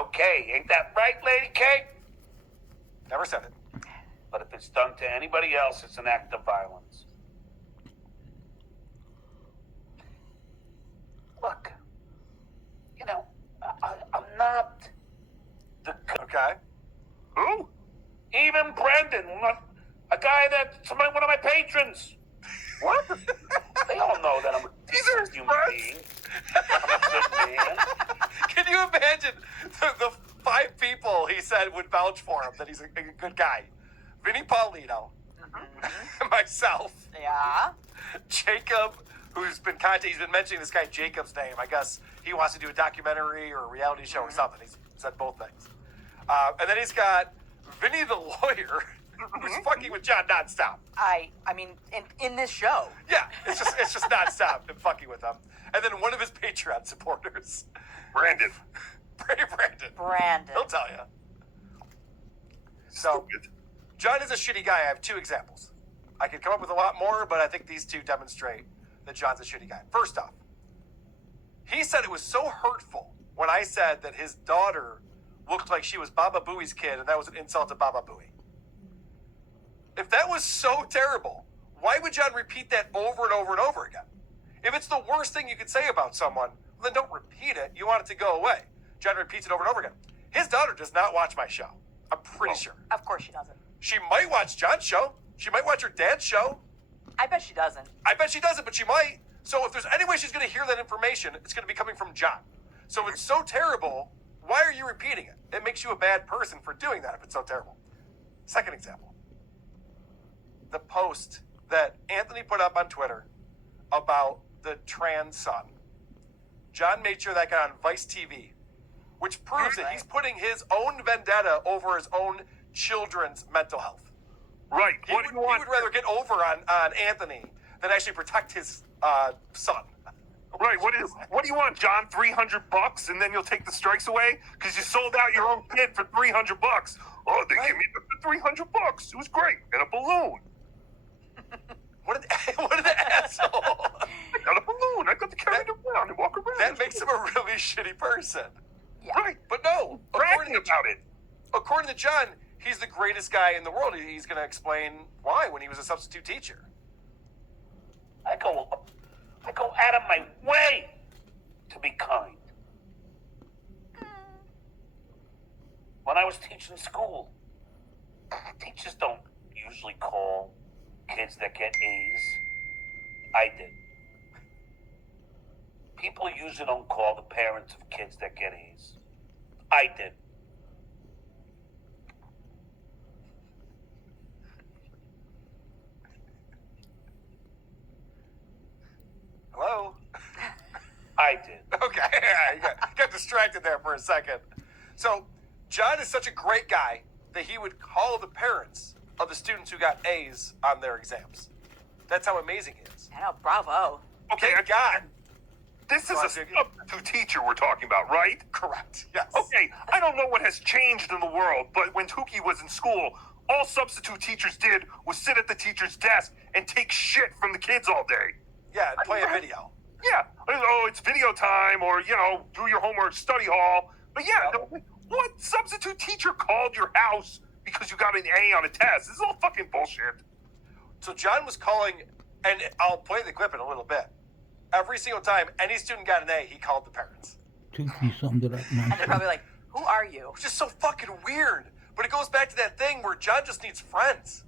okay. Ain't that right, Lady K? Never said it. But if it's done to anybody else, it's an act of violence. Look, you know, I'm not the... Okay. Who? Even Brendan, a guy that's one of my patrons. What? They all know that I'm a decent human being. I'm a good man. Can you imagine the 5 people he said would vouch for him, that he's a good guy? Vinny Paulino, myself, Yeah. Jacob, he's been mentioning this guy Jacob's name. I guess he wants to do a documentary or a reality show or something. He's said both things. And then he's got Vinny the lawyer, who's fucking with John nonstop. I mean, in this show. Yeah, it's just nonstop and fucking with him. And then one of his Patreon supporters, Brandon. Brandon. He'll tell you. So, John is a shitty guy. I have 2 examples. I could come up with a lot more, but I think these 2 demonstrate that John's a shitty guy. First off, he said it was so hurtful when I said that his daughter looked like she was Baba Booey's kid, and that was an insult to Baba Booey. If that was so terrible, why would John repeat that over and over and over again? If it's the worst thing you could say about someone, then don't repeat it. You want it to go away. John repeats it over and over again. His daughter does not watch my show. I'm pretty sure. Of course she doesn't. She might watch John's show. She might watch her dad's show. I bet she doesn't. I bet she doesn't, but she might. So if there's any way she's going to hear that information, it's going to be coming from John. So if it's so terrible, why are you repeating it? It makes you a bad person for doing that if it's so terrible. Second example. The post that Anthony put up on Twitter about the trans son. John made sure that got on Vice TV, which proves that he's putting his own vendetta over his own children's mental health. Right. He would rather get over on Anthony than actually protect his son. Right. What do you want, John? $300, and then you'll take the strikes away because you sold out your own kid for $300. Oh, they give me the $300. It was great, and a balloon. What an asshole! I got a balloon. I got to carry it around and walk around. That makes him a really shitty person. Yeah. Right, but no. Bragging about it. According to John, he's the greatest guy in the world. He's going to explain why when he was a substitute teacher. I go out of my way to be kind. When I was teaching school, teachers don't usually call kids that get A's. I did. People usually don't call the parents of kids that get A's. I did. Hello? I did. Okay, you got distracted there for a second. So, John is such a great guy that he would call the parents of the students who got A's on their exams. That's how amazing he is. I know, bravo. Okay, Thank God. This is a substitute teacher we're talking about, right? Correct, yes. Okay, I don't know what has changed in the world, but when Tookie was in school, all substitute teachers did was sit at the teacher's desk and take shit from the kids all day. Yeah, and play a video. Yeah, oh, it's video time, or, do your homework, study hall. But yeah, what substitute teacher called your house because you got an A on a test? This is all fucking bullshit. So John was calling, and I'll play the clip in a little bit. Every single time any student got an A, he called the parents. Tookie summed it up And they're nicely. probably like, who are you? Which is so fucking weird. But it goes back to that thing where John just needs friends.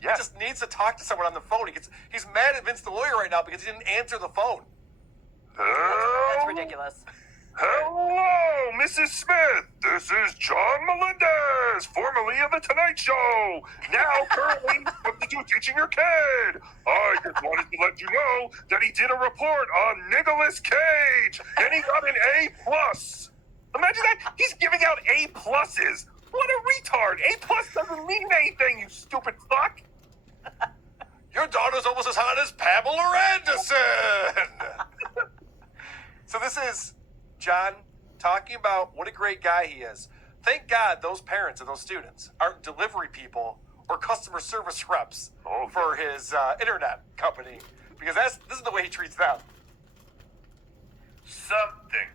Yeah. He just needs to talk to someone on the phone. He's mad at Vince the lawyer right now because he didn't answer the phone. That's ridiculous. Hello, Mrs. Smith. This is John Melendez, formerly of The Tonight Show. Now currently substitute teaching your kid. I just wanted to let you know that he did a report on Nicolas Cage, and he got an A+. Imagine that. He's giving out A+. What a retard. A+ doesn't mean anything, you stupid fuck. Your daughter's almost as hot as Pamela Anderson. So this is John talking about what a great guy he is. Thank God those parents of those students aren't delivery people or customer service reps for his internet company, because this is the way he treats them. Something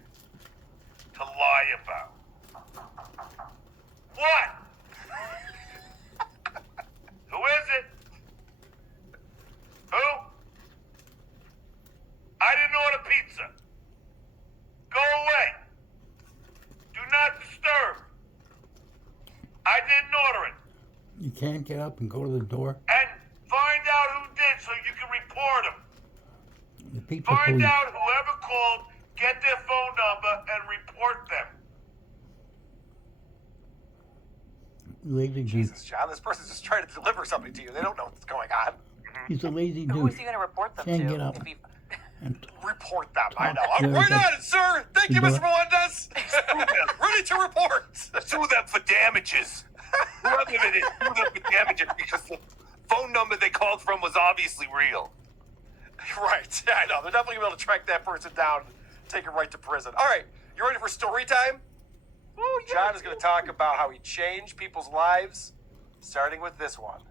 to lie about. What? Who is it? Who? I didn't order pizza. Go away. Do not disturb. I didn't order it. You can't get up and go to the door. And find out who did so you can report them. The pizza Find police. out whoever called, get their phone number, and report them. Lazy dude. Jesus, John, this person's just trying to deliver something to you. They don't know what's going on. He's a lazy Who is dude. he going to report them Can't to? get up. If he... And Report them. I know. Yeah, I'm right okay. on it, sir. Thank you, Mr. Melendez. Ready to report. Sue them for damages. Whoever it is, sue them for damages because the phone number they called from was obviously real. Right. Yeah, I know. They're definitely going to be able to track that person down, take him right to prison. All right. You ready for story time? Oh, yeah. John is going to talk about how he changed people's lives, starting with this one.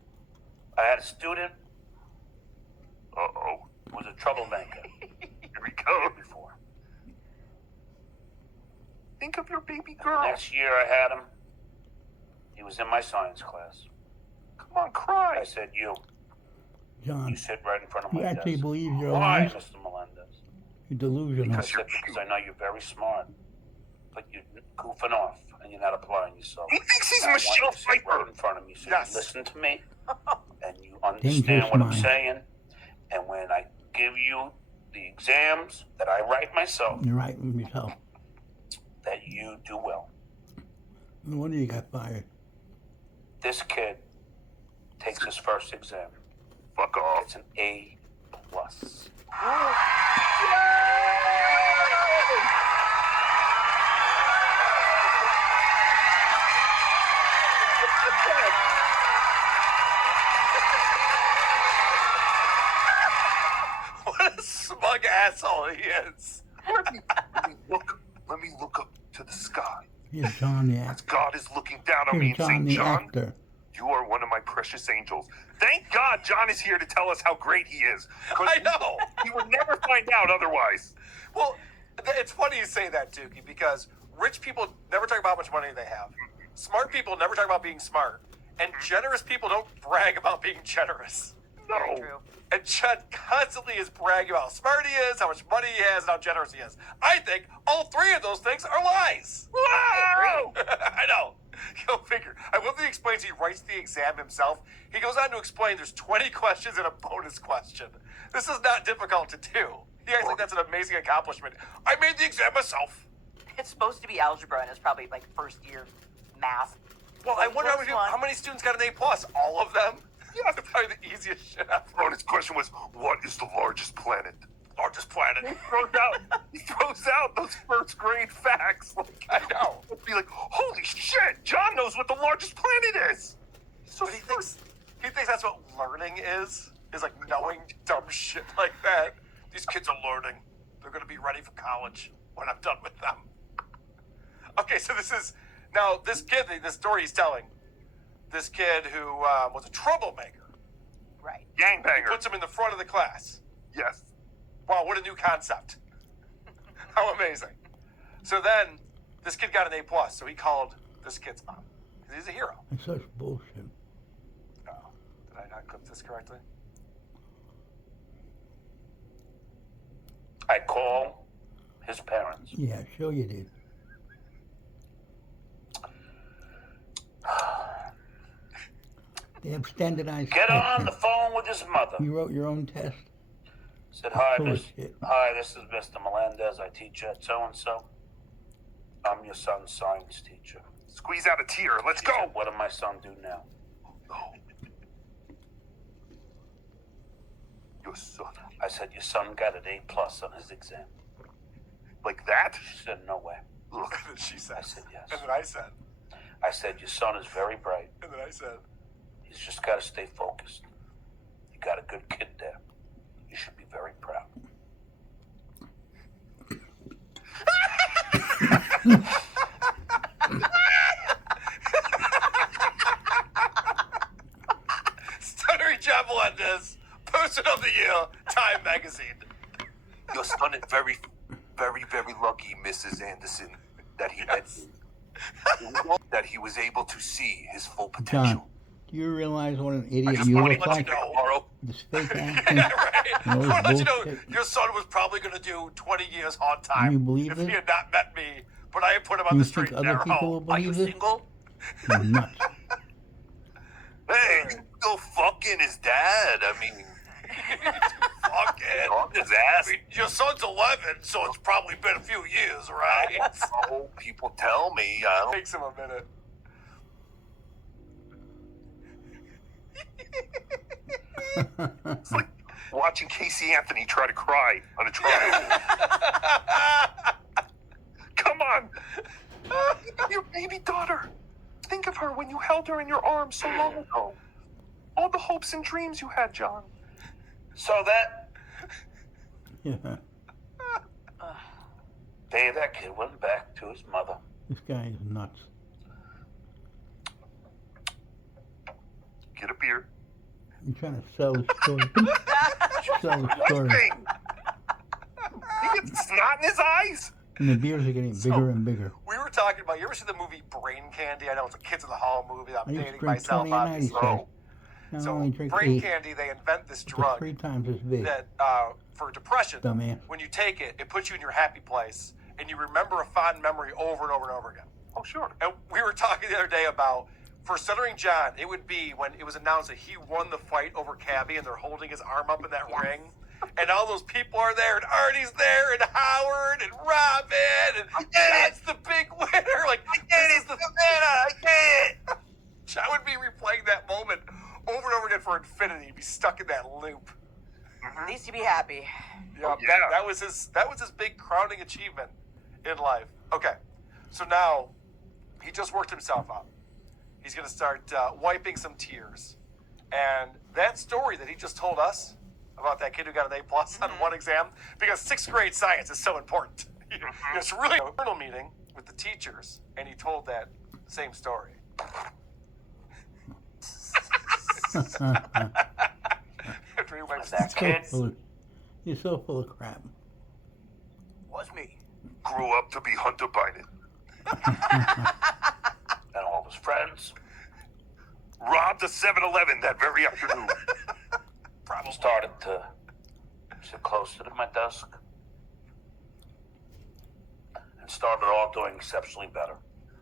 I had a student Uh-oh. who was a troublemaker. Here we go. Before. Think of your baby girl. Next year I had him. He was in my science class. Come on, cry. I said, you John, sit right in front of you my actually desk. believe your Why, lies? Mr. Melendez? You're delusional. I said, because I know you're very smart, but you're goofing off and you're not applying yourself. He thinks he's Now, I want Michelle you to sit right Pfeiffer. in front of me so Yes. you listen to me and you Dangerous understand what I'm mind. saying. And when I give you the exams that I write myself, You're right with yourself. that you do well. No wonder you got fired. This kid takes his first exam. Fuck off. It's an A plus. What a smug asshole he is. Let me look up to the sky. Here's John the actor. God is looking down on me Here's and John saying, the John, actor. you are one of my precious angels. Thank God John is here to tell us how great he is. 'Cause I know. he would never find out otherwise. Well, it's funny you say that, Tookie, because rich people never talk about how much money they have. Smart people never talk about being smart. And generous people don't brag about being generous. Very No. true. And Chad constantly is bragging about how smart he is, how much money he has, and how generous he is. I think all three of those things are lies. Wow! I know. Go figure. I love that he explains he writes the exam himself. He goes on to explain there's 20 questions and a bonus question. This is not difficult to do. He acts like that's an amazing accomplishment. I made the exam myself. It's supposed to be algebra, and it's probably like first year math. Well, I wonder First one. how many students got an A+. All of them? Yeah, that's probably the easiest shit ever. Bonus question was, what is the largest planet? Largest planet. He throws out those first grade facts. Like, I know. I'd be like, holy shit, John knows what the largest planet is. So But he thinks that's what learning is like knowing dumb shit like that. These kids are learning. They're going to be ready for college when I'm done with them. Okay, so this kid, this story he's telling, this kid who was a troublemaker, Right. Gangbanger. puts him in the front of the class. Yes. Wow, what a new concept. How amazing. So then, this kid got an A+, so he called this kid's mom. 'Cause he's a hero. That's such bullshit. Oh, did I not clip this correctly? I call his parents. Yeah, sure you did. They have standardized Get on the tests. phone with his mother. You wrote your own test. Said, hi, Full of Miss. shit. Hi, this is Mr. Melendez. I teach at so-and-so. I'm your son's science teacher. Squeeze out a tear. Let's She go. said, what did my son do now? No. Your son. I said, your son got an A+ on his exam. Like that? She said, no way. Look. And then she said. I said, yes. And then I said. I said, your son is very bright. And then I said. He's just got to stay focused. You got a good kid there. You should be very proud. Stuttering John Melendez, Person of the Year, Time Magazine. Your son is very, very, very lucky, Mrs. Anderson, that he met Yes. me. that he was able to see his full John, potential. do you realize what an I idiot just you wanted look to let like? you know, Carl. This fake acting. right. and all I want to let this you know bullshit. your son was probably going to do 20 years hard Can time you believe if it? he had not met me. But I put him on You the think straight and other people will narrow. Are you believe this? single? You're nuts. Hey, you still fucking his dad. I mean, Fucking. on his ass. Your son's 11, so it's probably been a few years, right? Oh, people tell me. I don't. Takes him a minute. It's like watching Casey Anthony try to cry on a trial. Come on. Your baby daughter. Think of her when you held her in your arms so long ago. All the hopes and dreams you had, John. So that Yeah. day that kid went back to his mother. This guy is nuts. Get a beer. You're trying to sell the story. Sell the What story. thing? He gets snot in his eyes. And the beers are getting bigger and bigger. We were talking about, you ever see the movie Brain Candy? I know it's a Kids in the Hall movie. I'm I used to dating drink myself, 20 a night, he obviously. said. Now I So only drink Brain 8. Candy, they invent this It's drug 3 times as big. that for depression, Dumbass. when you take it, it puts you in your happy place, and you remember a fond memory over and over and over again. Oh, sure. And we were talking the other day about, for Stuttering John, it would be when it was announced that he won the fight over Cabby, and they're holding his arm up in that ring, and all those people are there, and Artie's there, and Howard, and Robin, and that's the big winner. Like, this is the I get it. John would be replaying that moment over and over again for infinity. He'd be stuck in that loop. Needs to be happy. Yep, yeah. that was his big crowning achievement in life. Okay, so now he just worked himself up. He's going to start wiping some tears, and that story that he just told us about that kid who got an A plus on one exam, because 6th grade science is so important. It's really a journal meeting with the teachers, and he told that same story. After he wipes That his kid You're so full of crap. was me. Grew up to be Hunter Biden. And all of his friends Robbed a 7-Eleven that very afternoon. probably started to sit closer to my desk and started all doing exceptionally better.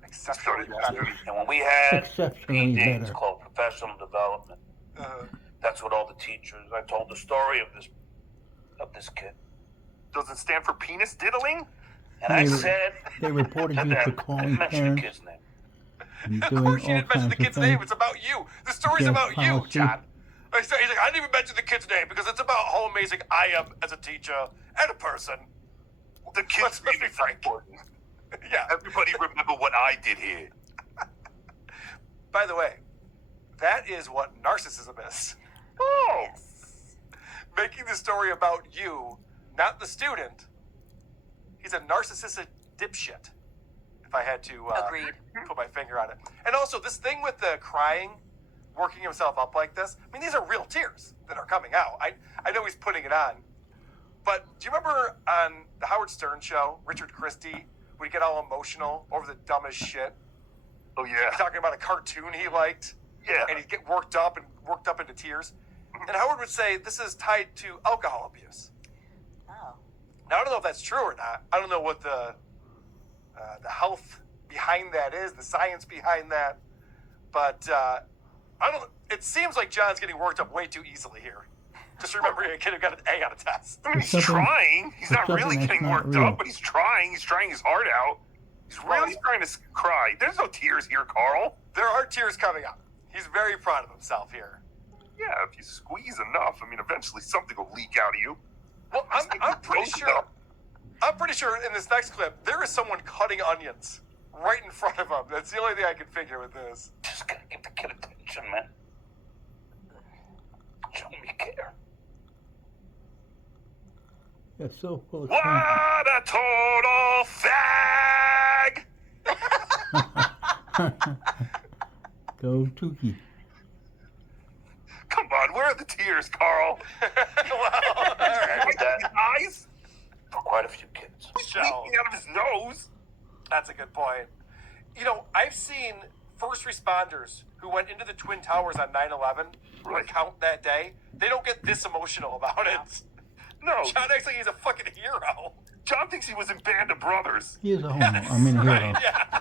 exceptionally better. And when we had Exceptionally meetings better. called professional development, that's what all the teachers. I told the story of this kid, Doesn't stand for penis diddling? and I They- said They reported to you for them, calling mention the parents kid's name. and Of doing course, you all didn't mention kinds the of kid's name. things. It's about you. The story's Their about you, policy. John. He's like, I didn't even mention the kid's name because it's about how amazing I am as a teacher and a person. The kid's Let's be name is frank. important. Yeah. Everybody remember what I did here. By the way, that is what narcissism is. Oh, Making the story about you, not the student. He's a narcissistic dipshit. If I had to Agreed. put my finger on it. And also, this thing with the crying, working himself up like this, I mean, these are real tears that are coming out. I know he's putting it on. But do you remember on the Howard Stern show, Richard Christie would get all emotional over the dumbest shit? oh yeah. Talking about a cartoon he liked. Yeah. And he'd get worked up into tears. And Howard would say this is tied to alcohol abuse. Oh. Now, I don't know if that's true or not. I don't know what the health behind that is, the science behind that. But I don't. It seems like John's getting worked up way too easily here. Just remembering a kid who got an A on a test. I mean, he's It's something- trying. He's it's not really something that's getting not worked real. up, but he's trying. He's trying his heart out. He's really trying to cry. There's no tears here, Carl. There are tears coming up. He's very proud of himself here. Yeah, if you squeeze enough, I mean, eventually something will leak out of you. Well, I'm pretty Close sure. enough. I'm pretty sure in this next clip there is someone cutting onions right in front of him. That's the only thing I can figure with this. Just gotta give the kid attention, man. Show me care. You're so full of What crap. a total fag! Go Tookie. Come on, where are the tears, Carl? Well, all right. His eyes? For quite a few kids. He's leaking out of his nose. That's a good point. you know, I've seen first responders who went into the Twin Towers on 9/11 recount that day. They don't get this emotional about it. No, John acts like he's a fucking hero. John thinks he was in Band of Brothers. He is a homo. I mean, a hero. Right, yeah.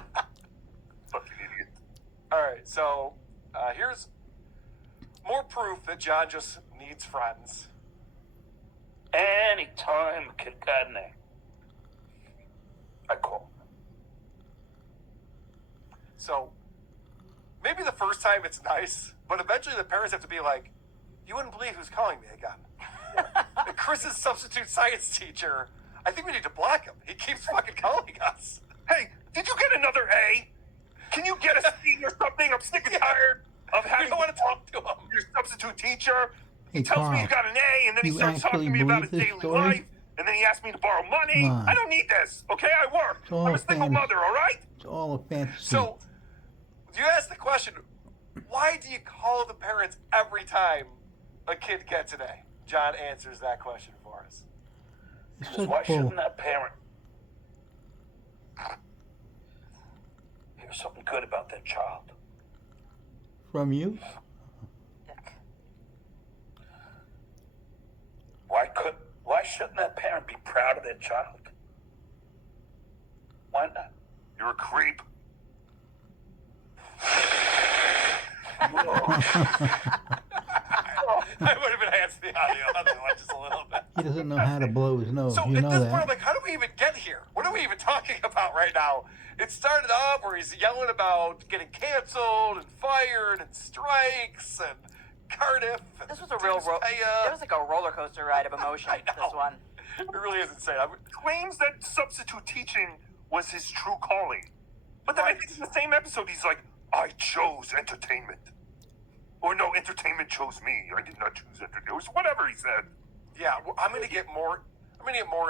Fucking idiot. All right, so here's more proof that John just needs friends. Anytime a kid got an A, I call. So maybe the first time it's nice, but eventually the parents have to be like, you wouldn't believe who's calling me again. Chris's substitute science teacher, I think we need to block him. He keeps fucking calling us. Hey, did you get another A? Can you get a C or something? I'm sick and tired of We having don't want to talk to him. your substitute teacher. He Hey, tells me Carl, you got an A, and then he you starts talking to actually me about his believe this daily story? life, and then he asks me to borrow money. Come on. I don't need this, okay? I work. It's all I'm a single fantasy. mother, all right? It's all a fantasy. So you ask the question, why do you call the parents every time a kid gets an A? John answers that question for us. it's Because such why bull. shouldn't that parent hear something good about their child? From you? Why shouldn't that parent be proud of their child? Why not? You're a creep. I would have enhanced the audio on that one just a little bit. He doesn't know how to blow his nose. So you at know this that. point, I'm like, how do we even get here? What are we even talking about right now? It started off where he's yelling about getting canceled and fired and strikes and Cardiff. And This was a real it was like a roller coaster ride of emotion. I know. This one. It really is insane. Claims that substitute teaching was his true calling. But then I think in the same episode, he's like, I chose entertainment. Or no, entertainment chose me. I did not choose entertainment. It was whatever he said. Yeah, well, I'm gonna get more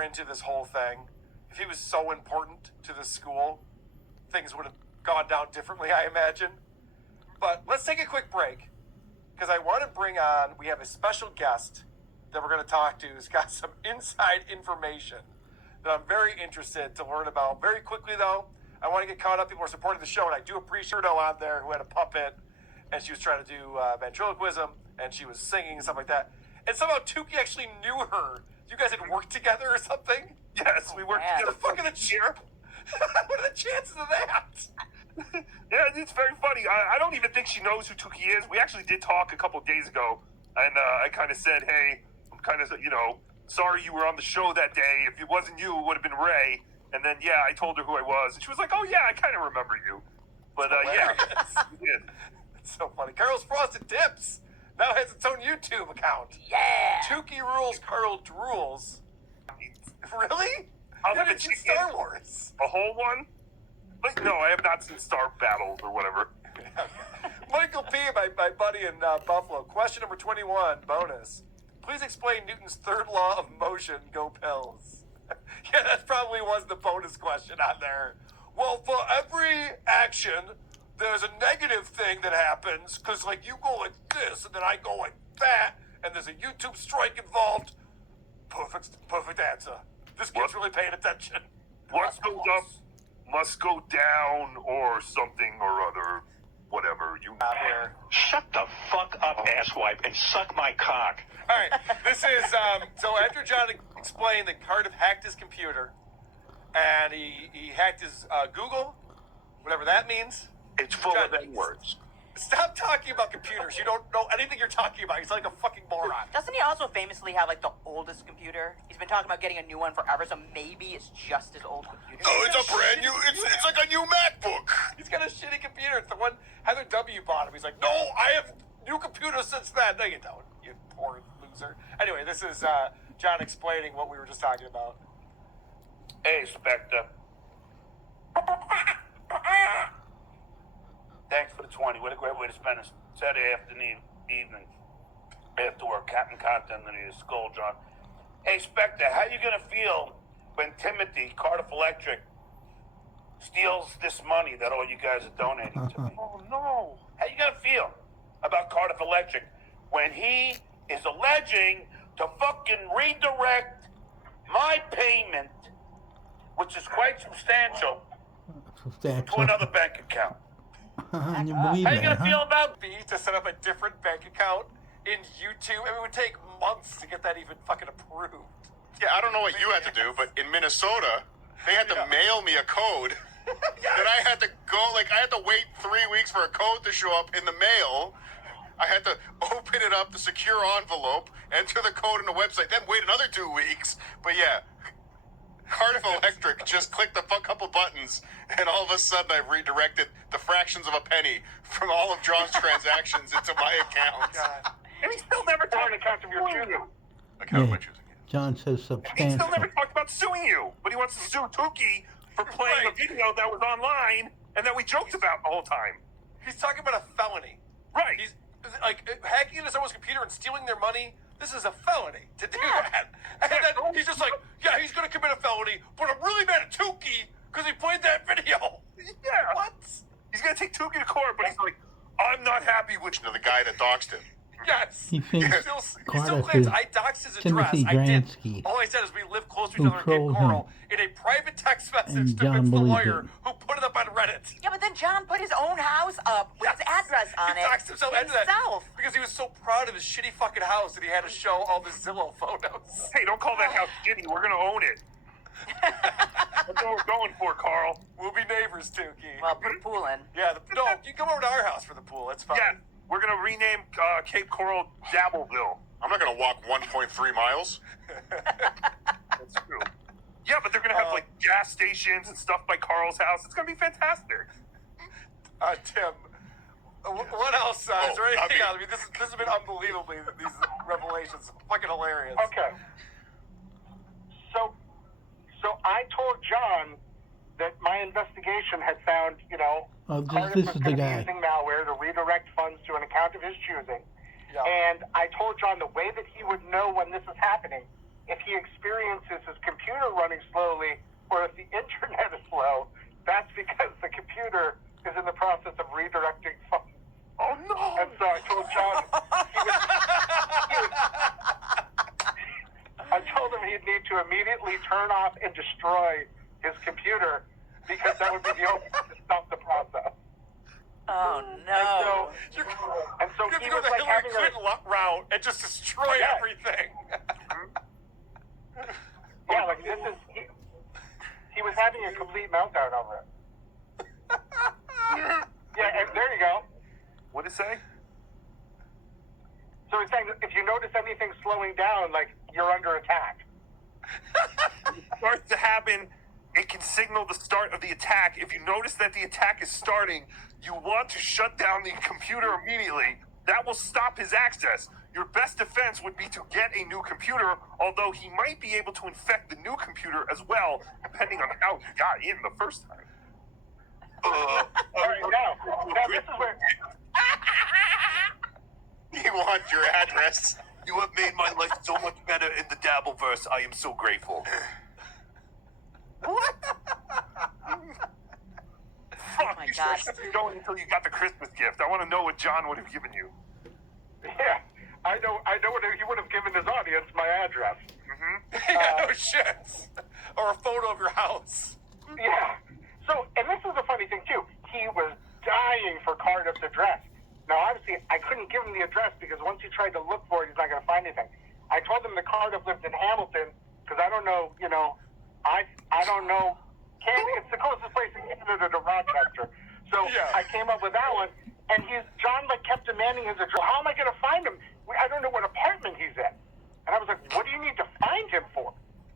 into this whole thing. If he was so important to the school, things would have gone down differently, I imagine. But let's take a quick break because I want to bring on. We have a special guest that we're going to talk to who's got some inside information that I'm very interested to learn about. Very quickly, though, I want to get caught up. People are supporting the show, and I do appreciate Erdo on there who had a puppet, and she was trying to do ventriloquism, and she was singing and stuff like that. And somehow Tookie actually knew her. You guys had worked together or something? Yes, we worked Man. together The fucking year. what are the chances of that? Yeah, it's very funny. I don't even think she knows who Tookie is. We actually did talk a couple days ago, and I kind of said, hey, I'm kind of, sorry you were on the show that day. If it wasn't you, it would have been Ray. And then, yeah, I told her who I was, and she was like, oh, yeah, I kind of remember you. But, yeah, we did. It's so funny. Carol's Frosted Tips now has its own YouTube account. Yeah. Tookie Rules, Carl Drools. Really? I'll You have haven't a seen chicken. Star Wars. A whole one? But no, I have not seen Star Battles or whatever. Michael P., my buddy in Buffalo. Question number 21, bonus. Please explain Newton's third law of motion. Go pills. Yeah, that probably was the bonus question on there. Well, for every action, there's a negative thing that happens, because, like, you go like this, and then I go like that, and there's a YouTube strike involved. Perfect answer. This kid's really paying attention. What goes up must go down or something or other. Whatever. You Out here. Shut the fuck up, asswipe, and suck my cock. All right, this is, so after John explained that Cardiff hacked his computer, and he hacked his Google, whatever that means. It's full John, of them words. Stop talking about computers. You don't know anything you're talking about. He's like a fucking moron. Doesn't he also famously have like the oldest computer? He's been talking about getting a new one forever, so maybe it's just his old computer. Oh, it's a brand new, it's like a new MacBook. He's got a shitty computer. It's the one Heather W. bought him. He's like, no, I have new computers since then. No, you don't, you poor loser. Anyway, this is John explaining what we were just talking about. Hey, Spectre. Thanks for the 20. What a great way to spend a Saturday afternoon, evening, after work. Captain Content under your skull, John. Hey, Spectre, how you going to feel when Timothy, Cardiff Electric, steals this money that all you guys are donating to me? Oh, no. How you going to feel about Cardiff Electric when he is alleging to fucking redirect my payment, which is quite substantial, Stacks to another up. bank account. And you believe How you that, gonna feel huh? about me to set up a different bank account in YouTube? I mean, it would take months to get that even fucking approved. Yeah, I don't know what you had to do, but in Minnesota, they had to mail me a code. Then I had to go, like, I had to wait 3 weeks for a code to show up in the mail. I had to open it up, the secure envelope, enter the code on the website, then wait another 2 weeks. But yeah, Cardiff Electric just clicked a couple buttons, and all of a sudden I've redirected the fractions of a penny from all of John's transactions into my account. God. And he still never talked An account of your suing choosing. you. Account of my Yeah. choosing. John says He still substantial. never talked about suing you, but he wants to sue Tookie for playing a Right. video that was online and that we joked about the whole time. He's talking about a felony. Right. He's like hacking into someone's computer and stealing their money. This is a felony to do that. And then he's just like, yeah, he's gonna commit a felony, but I'm really mad at Tookie because he played that video. Yeah. What? He's gonna take Tookie to court, but he's like, I'm not happy with To the guy that doxed him. Yes. He thinks He still Cardiff claims is I doxed his address. Timothy I did. Dransky, All I said is we live close to who each other in Cape trolled Coral in a private text message And to John Vince the believed lawyer it. who put it up on Reddit. Yeah, but then John put his own house up with his address on He it doxed himself into that himself. because he was so proud of his shitty fucking house that he had to show all the Zillow photos. Hey, don't call that house shitty. We're gonna own it. That's what we're going for, Carl. We'll be neighbors, Tookie. Well, put a pool in. Yeah, no, you come over to our house for the pool. It's fine. Yeah, we're gonna rename Cape Coral Dabbleville. I'm not going to walk 1.3 miles. That's true. Yeah, but they're gonna have like gas stations and stuff by Carl's house. It's gonna be fantastic. Tim, what else? Is there anything else? I mean, this has been unbelievably, these revelations. Fucking hilarious. Okay. So I told John that my investigation had found, Oh, Cardiff this was is going the to be guy. using malware to redirect funds to an account of his choosing. Yeah. And I told John the way that he would know when this is happening, if he experiences his computer running slowly or if the internet is slow, that's because the computer is in the process of redirecting funds. Oh no! And so I told John I told him he'd need to immediately turn off and destroy his computer because that would be the only way to stop the process. Oh no. And so You have he to go was the like Hillary having Clinton route and just destroy Yeah. everything. yeah, like this is he was having a complete meltdown over it. Yeah, and there you go. What did it say? So he's saying that if you notice anything slowing down, like you're under attack. When it starts to happen, it can signal the start of the attack. If you notice that the attack is starting, you want to shut down the computer immediately. That will stop his access. Your best defense would be to get a new computer, although he might be able to infect the new computer as well, depending on how he got in the first time. All right, now this is where You want your address. You have made my life so much better in the Dabbleverse. I am so grateful. What? Fuck, my you God. should have going until you got the Christmas gift. I want to know what John would have given you. yeah, I know what he would have given his audience my address. Yeah, no shit. Or a photo of your house. Yeah. So, and this is a funny thing too. He was dying for Cardiff's address. Now, obviously, I couldn't give him the address because once he tried to look for it, he's not going to find anything. I told him that Cardiff lived in Hamilton because I don't know, I don't know. It's the closest place in Canada to Rochester. So Yeah. I came up with that one, and John kept demanding his address. How am I going to find him? I don't know what apartment he's in. And I was like, what do you need to find him for?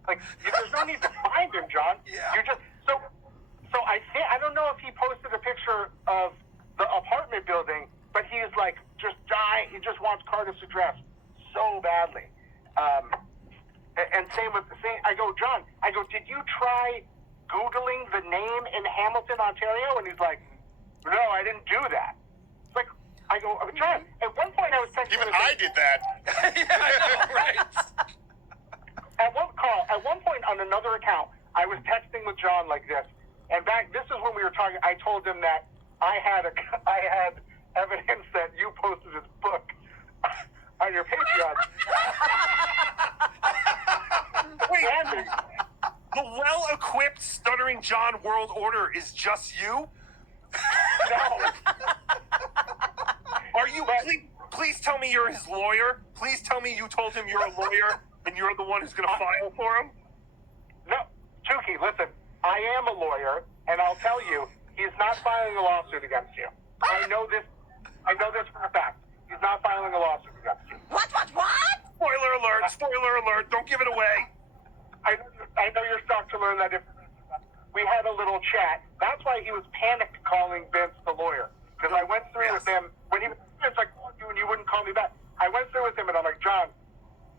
Like, there's no need to find him, John. Yeah. You just so I don't know if he posted a picture of the apartment building, but he is like just dying. He just wants Cardiff's address so badly. And same. I go, John. I go, did you try Googling the name in Hamilton, Ontario? And he's like, no, I didn't do that. It's like, I go, John. At one point, I was texting. Even with I him. did that. Yeah, I know, right? At one point on another account, I was texting with John like this, and this is when we were talking. I told him that I had evidence that you posted his book on your Patreon. The well-equipped Stuttering John world order is just you? No. Are you? Please tell me you're his lawyer. Please tell me you told him you're a lawyer and you're the one who's going to file for him. No, Tookie, listen. I am a lawyer, and I'll tell you, he's not filing a lawsuit against you. I know this for a fact. He's not filing a lawsuit against you. What? Spoiler alert! Spoiler alert! Don't give it away. I know you're shocked to learn that information. We had a little chat. That's why he was panicked calling Vince the lawyer. Because I went through with him when he was like, called you and you wouldn't call me back. I went through with him and I'm like, John,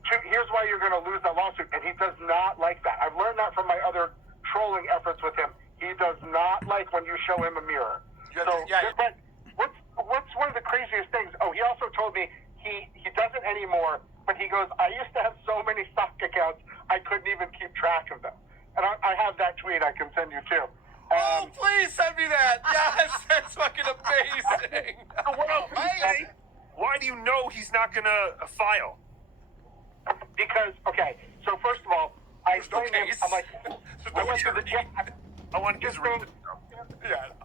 here's why you're going to lose that lawsuit. And he does not like that. I've learned that from my other trolling efforts with him. He does not like when you show him a mirror. But what's one of the craziest things? Oh, he also told me he doesn't anymore. But he goes, I used to have so many stock accounts, I couldn't even keep track of them. And I have that tweet I can send you too. Oh, please send me that. Yes, that's fucking amazing. Amazing. Why do you know he's not going to file? Because, okay, so first of all, I explained him, I'm like, I went through I want his reason.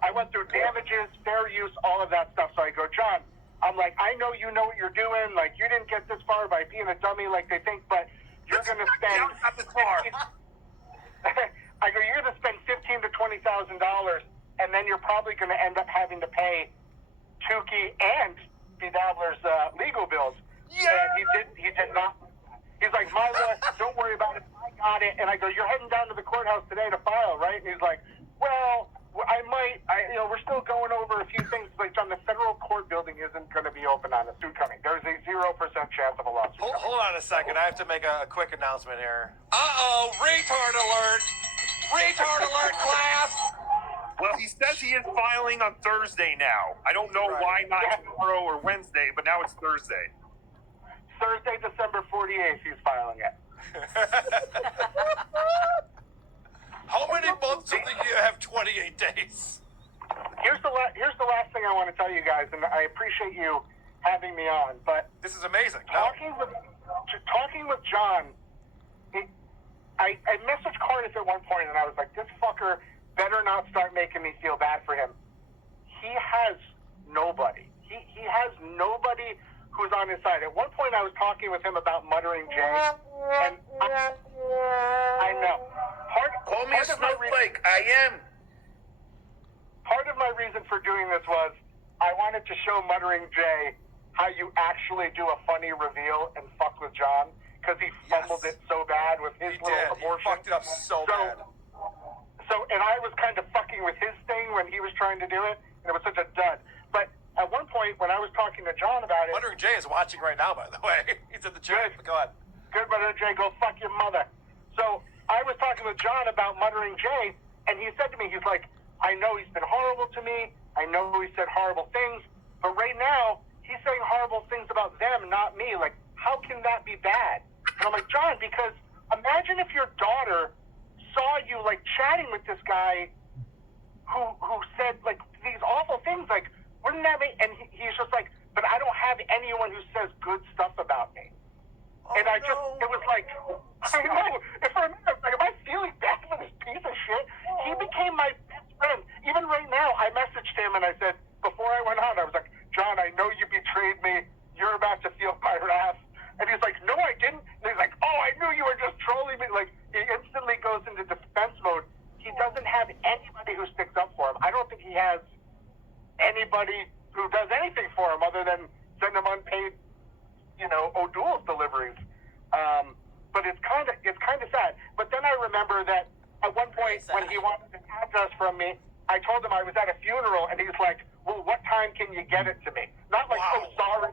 I went through damages, fair use, all of that stuff. So I go, John, I'm like, I know you know what you're doing. Like, you didn't get this far by being a dummy like they think, but you're going to spend... Not this far. I go, you're going to spend $15,000 to $20,000, and then you're probably going to end up having to pay Tookie and Bedabbler's legal bills. Yeah. And he did not. He's like, my lawyer, don't worry about it. I got it. And I go, you're heading down to the courthouse today to file, right? And he's like, well, I might. We're still going over a few things. Like, John, the federal court building isn't going to be open on a suit coming. There's a 0% chance of a lawsuit. Hold on a second. I have to make a quick announcement here. Uh-oh, retard alert. Retard alert, class. Well, he says he is filing on Thursday now. I don't know why not tomorrow or Wednesday, but now it's Thursday. Thursday, December 48th, he's filing it. How many months of the year have 28 days? Here's the last thing I want to tell you guys, and I appreciate you having me on, but This is amazing. talking with John, I messaged Cardiff at one point, and I was like, this fucker better not start making me feel bad for him. He has nobody. He has nobody who's on his side. At one point, I was talking with him about Muttering Jay, and I know. Call me a snowflake. I am. Part of my reason for doing this was I wanted to show Muttering Jay how you actually do a funny reveal and fuck with John, because he fumbled it so bad with his little abortion. He fucked it up so bad. And I was kind of fucking with his thing when he was trying to do it, and it was such a dud. But at one point, when I was talking to John about it... Muttering Jay is watching right now, by the way. He's at the gym. Go ahead. Good, Muttering Jay, go fuck your mother. So I was talking with John about Muttering Jay, and he said to me, he's like, I know he's been horrible to me. I know he said horrible things. But right now, he's saying horrible things about them, not me. Like, how can that be bad? And I'm like, John, because imagine if your daughter saw you, like, chatting with this guy who said, like, these awful things. Like, wouldn't that make... And he's just like, but I don't have anyone who says good stuff about me. And I just... It was like... I know. And for a minute, I was like, am I feeling bad for this piece of shit? He became my best friend. Even right now, I messaged him and I said, before I went out, I was like, John, I know you betrayed me. You're about to feel my wrath. And he's like, no, I didn't. And he's like, oh, I knew you were just trolling me. Like, he instantly goes into defense mode. He doesn't have anybody who sticks up for him. I don't think he has anybody who does anything for him other than send him unpaid, O'Doul's deliveries. But it's kind of sad. But then I remember that at one point when he wanted an address from me, I told him I was at a funeral, and he's like, well, what time can you get it to me? Not like, oh, sorry.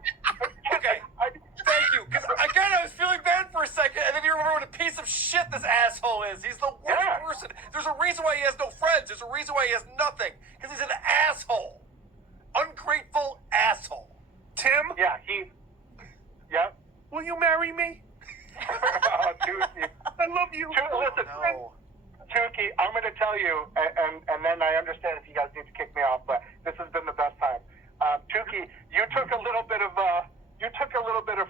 Okay, thank you. Because, again, I was feeling bad for a second, and then you remember what a piece of shit this asshole is. He's the worst person. There's a reason why he has no friends. There's a reason why he has nothing. Because he's an asshole. Ungrateful asshole. Tim? Yeah, Yep. Will you marry me? Oh, Tookie. I love you. Listen, Tookie, I'm going to tell you, and then I understand if you guys need to kick me off, but this has been the best time. Tookie, you took a little bit of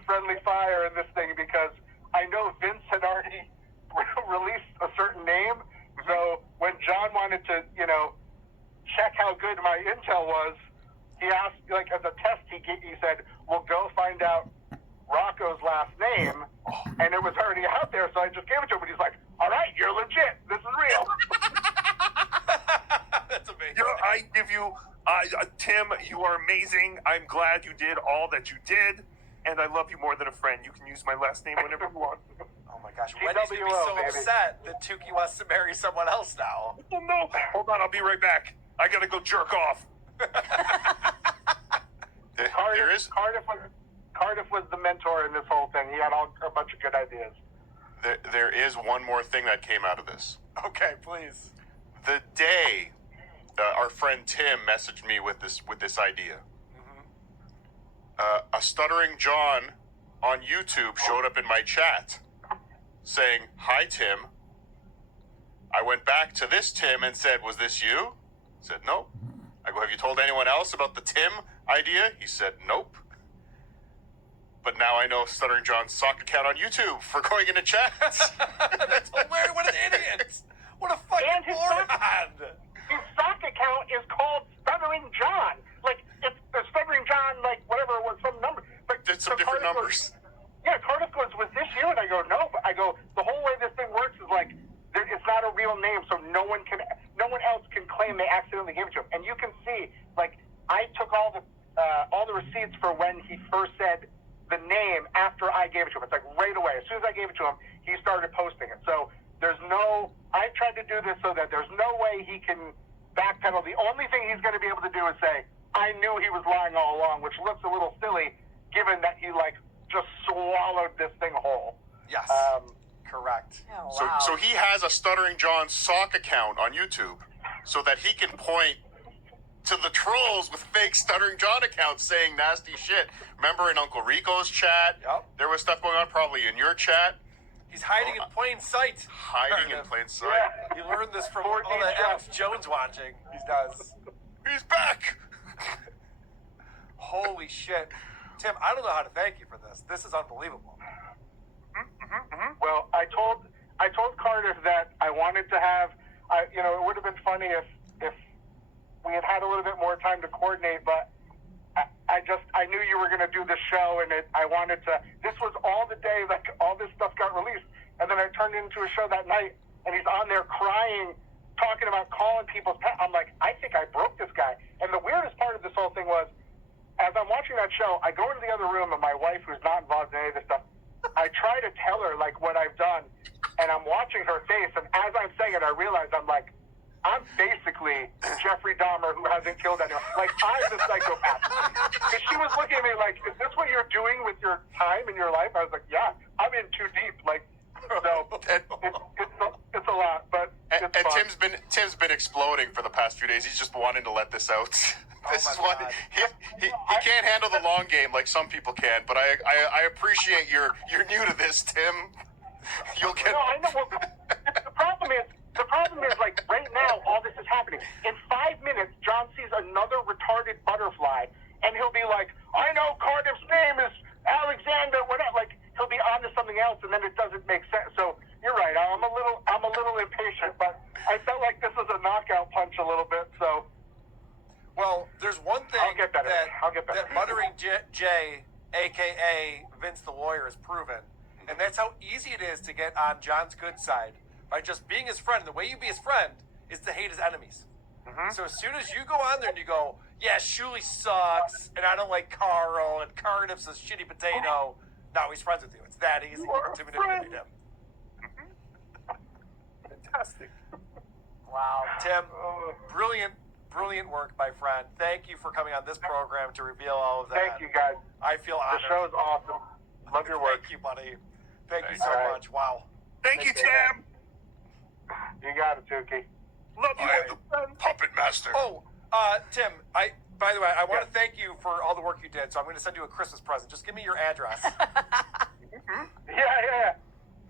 friendly fire in this thing, because I know Vince had already released a certain name, he asked, like, as a test, he said, "Well, go find out Rocco's last name," and it was already out there, so I just gave it to him, and he's like, "All right, you're legit. This is real." That's amazing. You know, I give you, Tim, you are amazing. I'm glad you did all that you did, and I love you more than a friend. You can use my last name whenever you want. Oh my gosh, Wendy's gonna be so baby. upset that Tookie wants to marry someone else now. Oh no! Hold on, I'll be right back. I gotta go jerk off. Cardiff was the mentor in this whole thing. He had a bunch of good ideas. There is one more thing that came out of this. Okay, please. The day our friend Tim messaged me with this idea, a Stuttering John on YouTube showed up in my chat saying, "Hi, Tim." I went back to this Tim and said, "Was this you?" He said, "Nope." I go, "Have you told anyone else about the Tim idea?" He said, "Nope." But now I know Stuttering John's sock account on YouTube for going into chats. That's hilarious. What an idiot. What a fucking And his moron. His sock account is called Stuttering John. Like, it's Stuttering John, like, whatever it was, some number. But Did some different numbers. Cardiff goes, "Was this you?" And I go, "No." But I go, the whole way this thing works is like, it's not a real name, so no one else can claim they accidentally gave it to him. And you can see, like, I took all the receipts for when he first said the name after I gave it to him. It's like right away. As soon as I gave it to him, he started posting it. So I tried to do this so that there's no way he can backpedal. The only thing he's going to be able to do is say, "I knew he was lying all along," which looks a little silly given that he, like, just swallowed this thing whole. Yes. Correct. Oh, wow. So he has a Stuttering John sock account on YouTube so that he can point to the trolls with fake Stuttering John accounts saying nasty shit. Remember in Uncle Rico's chat? Yep. There was stuff going on probably in your chat. He's hiding in plain sight. Hiding in plain sight. He learned this from Four all the days Alex Jones watching. He does. He's back! Holy shit. Tim, I don't know how to thank you for this. This is unbelievable. Well, I told Cardiff that I wanted to have, it would have been funny if we had a little bit more time to coordinate, but I knew you were going to do this show, and I wanted to. This was all the day like all this stuff got released, and then I turned it into a show that night, and he's on there crying, talking about calling people's pet. I'm like, I think I broke this guy. And the weirdest part of this whole thing was, as I'm watching that show, I go into the other room, and my wife, who's not involved in any of this stuff, I try to tell her, like, what I've done, and I'm watching her face, and as I'm saying it, I realize I'm basically Jeffrey Dahmer who hasn't killed anyone. Like, I'm the psychopath. Because she was looking at me like, "Is this what you're doing with your time in your life?" I was like, "Yeah, I'm in too deep." Like, so it's a lot, but it's And fun. Tim's been exploding for the past few days. He's just wanting to let this out. This my is what God. he can't handle the long game like some people can. But I appreciate you're new to this, Tim. You'll get. No, I know. Well, the problem is, like, right now, all this is happening. In 5 minutes, John sees another retarded butterfly, and he'll be like, "I know Cardiff's name is Alexander," whatever. Like, he'll be on to something else, and then it doesn't make sense. So you're right. I'm a little impatient, but I felt like this was a knockout punch a little bit. So. Well, there's one thing I'll get better. that Muttering Jay, a.k.a. Vince the Lawyer, has proven, and that's how easy it is to get on John's good side by just being his friend. The way you be his friend is to hate his enemies. So as soon as you go on there and you go, "Yeah, Shuley sucks, and I don't like Carl, and Cardiff's a shitty potato," now he's friends with you. It's that easy to manipulate him. Fantastic. Wow. Tim, brilliant work, my friend. Thank you for coming on this program to reveal all of that. Thank you, guys. I feel The honored. show's awesome. Love your work. Thank you, buddy. Thank you Thanks. so All right. much. Wow. Thank you, Tim. You got it, Tookie. Love you, I am my the friend. puppet master. Oh, Tim, by the way, I want to thank you for all the work you did, so I'm going to send you a Christmas present. Just give me your address.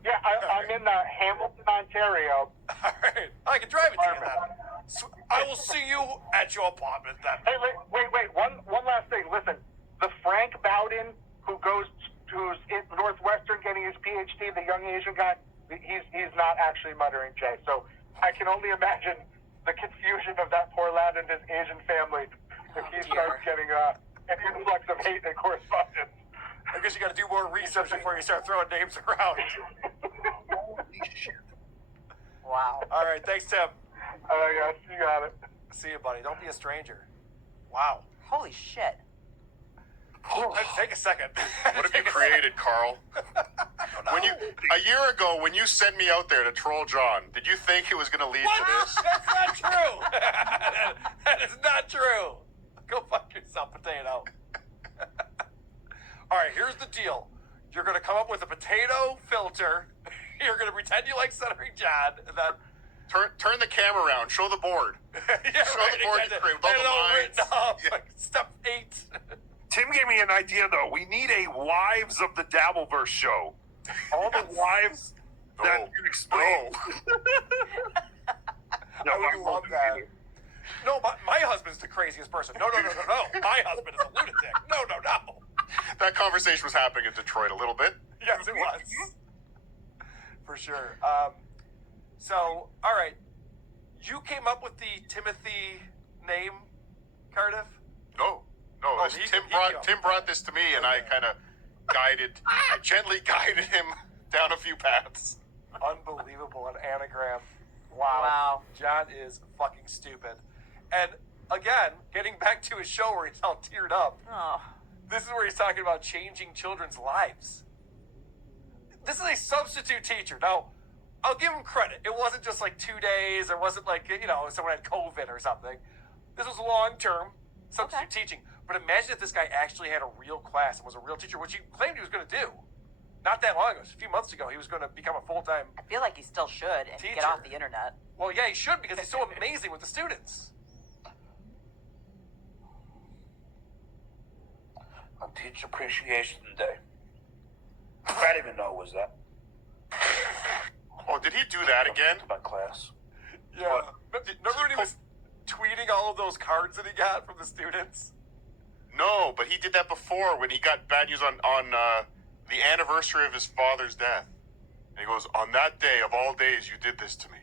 Yeah. I'm in Hamilton, Ontario. All right. I can drive it to you then. So I will see you at your apartment then. Hey, wait. One last thing. Listen, the Frank Bowden who's in Northwestern getting his PhD, the young Asian guy, he's not actually Muttering Jay. So I can only imagine the confusion of that poor lad and his Asian family if he starts getting an influx of hate and correspondence. I guess you got to do more research before you start throwing names around. Holy shit. Wow. All right, thanks, Tim. Yes, you got it. See you, buddy. Don't be a stranger. Wow. Holy shit. Take a second. What have you created, Carl? When you a year ago, when you sent me out there to troll John, did you think it was going to lead to this? That's not true. That is not true. Go fuck yourself, potato. All right, here's the deal. You're going to come up with a potato filter. You're going to pretend you like Stuttering John, and then Turn the camera around. Show the board. yeah, Show the board you created with all and the all lines. written up, Yeah. like step 8. Tim gave me an idea though. We need a Wives of the Dabbleverse show. All the wives that No. can explain. I would love that. No, my husband's the craziest person. No. My husband is a lunatic. No. That conversation was happening in Detroit a little bit. Yes, it was. For sure. So, all right. You came up with the Timothy name, Cardiff? No, Oh, this, he Tim came. brought this to me, and I kind of gently guided him down a few paths. Unbelievable, an anagram. Wow. John is fucking stupid. And again, getting back to his show where he's all teared up, Oh. this is where he's talking about changing children's lives. This is a substitute teacher. Now, I'll give him credit. It wasn't just like 2 days. It wasn't like, someone had COVID or something. This was long-term substitute teaching. But imagine if this guy actually had a real class and was a real teacher, which he claimed he was going to do. Not that long ago, just a few months ago, he was going to become a full-time. I feel like he still should and Teacher. get off the internet. Well, yeah, he should because he's so amazing with the students. On Teacher Appreciation Day. I didn't even know it was that. Oh, did he do that again? To my class. Yeah. Remember when he was tweeting all of those cards that he got from the students? No, but he did that before when he got bad news on the anniversary of his father's death. And he goes, "On that day of all days, you did this to me."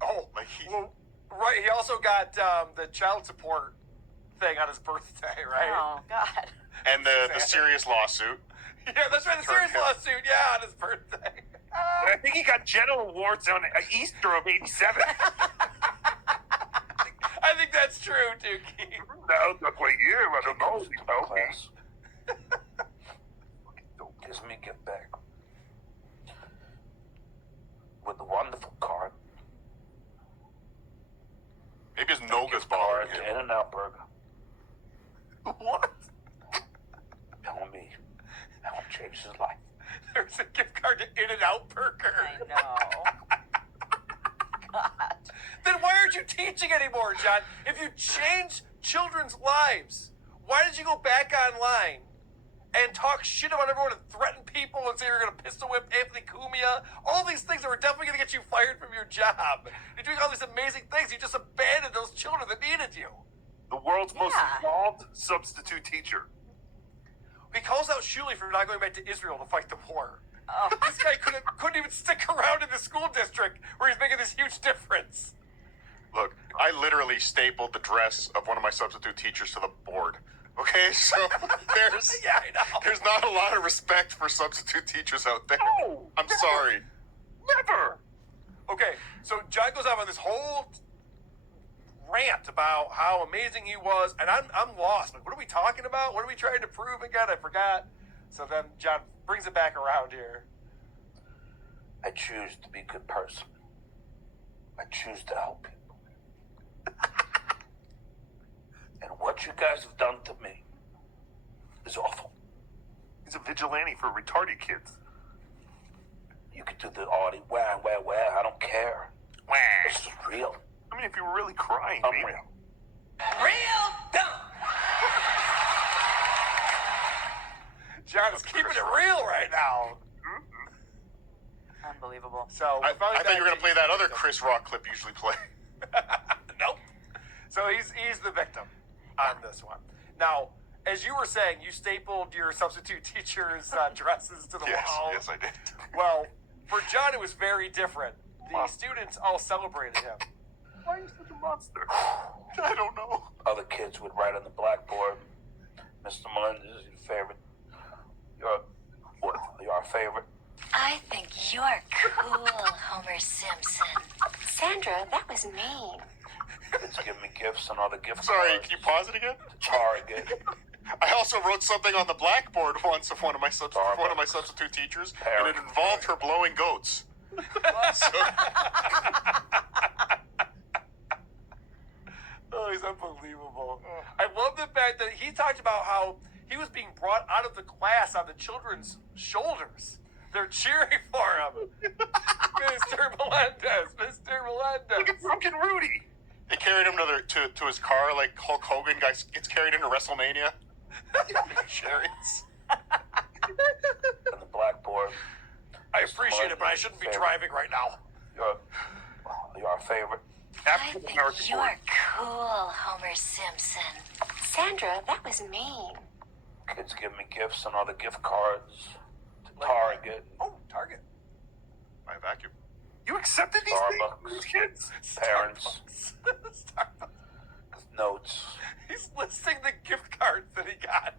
Oh, Like he. well, right. He also got the child support thing on his birthday, right? Oh, God. And the serious lawsuit. Yeah, that's right. The Turned serious him. lawsuit, yeah, on his birthday. And I think he got genital warts on Easter of '87. I think that's true, Dookie. No, that's what year. I don't know. He told me. Class. Gives me a gift bag with a wonderful card. Maybe his Noga's Card bothering to him. In-N-Out Burger. What? Telling me how it changed his life. There's a gift card to In-N-Out Burger. I know. God. Then why aren't you teaching anymore, John? If you change children's lives, why did you go back online and talk shit about everyone and threaten people and say you're going to pistol whip Anthony Cumia? All these things that were definitely going to get you fired from your job. You're doing all these amazing things. You just abandoned those children that needed you. The world's most Yeah. involved substitute teacher. He calls out Shuley for not going back to Israel to fight the war. Oh. This guy couldn't even stick around in the school district where he's making this huge difference. Look, I literally stapled the dress of one of my substitute teachers to the board. Okay, so Yeah, I know. there's not a lot of respect for substitute teachers out there. No, I'm never. sorry. Never. Okay, so John goes off on this whole rant about how amazing he was, and I'm lost. Like, what are we talking about? What are we trying to prove again? I forgot. So then John brings it back around here. I choose to be a good person. I choose to help people. And what you guys have done to me is awful. He's a vigilante for retarded kids. You can do the Audi wah, wah, wah. I don't care. Wah. This is real. I mean, if you were really crying, I'm maybe. real. Real dumb. John is keeping it real right now. Unbelievable. So I thought you were going to play that other Chris Rock clip you usually play. Nope. So he's the victim on this one. Now, as you were saying, you stapled your substitute teacher's dresses to the wall. Yes, I did. Well, for John, it was very different. The students all celebrated him. Why are you such a monster? I don't know. Other kids would write on the blackboard, that was mean. Kids give me gifts and all the gift Sorry, cards. can you pause it again? Target. I also wrote something on the blackboard once of one of my substitute teachers, and it involved her blowing goats. So, Oh, he's unbelievable. I love the fact that he talked about how he was being brought out of the class on the children's shoulders. They're cheering for him. Mr. Melendez, Mr. Melendez. Look at fucking Rudy. they carried him to his car like Hulk Hogan gets carried into WrestleMania. Chariots. And the blackboard. I appreciate it, but I shouldn't be driving right now. You're our favorite. I think you're cool, Homer Simpson. Sandra, that was mean. Kids give me gifts and all the gift cards to Target, Oh, Target. My vacuum. You accepted these Starbucks. things, kids? Parents, Starbucks. notes. He's listing the gift cards that he got.